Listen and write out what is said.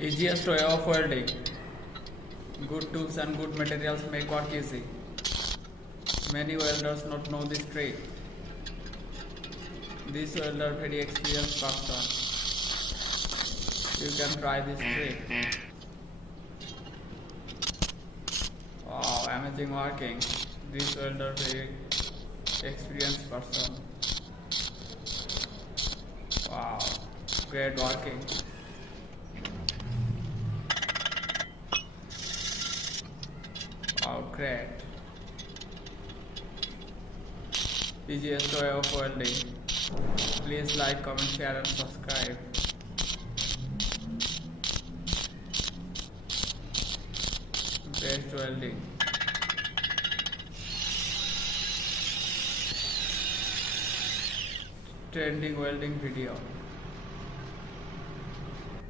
Easiest way of welding. Good tools and good materials make work easy. Many welders not know this trick. This welder very experienced person. You can try this trick. Wow, amazing working. This welder very experienced person. Wow, great working. Wow, great. Easiest way of welding. Please like, comment, share and subscribe. Best welding. Trending welding video.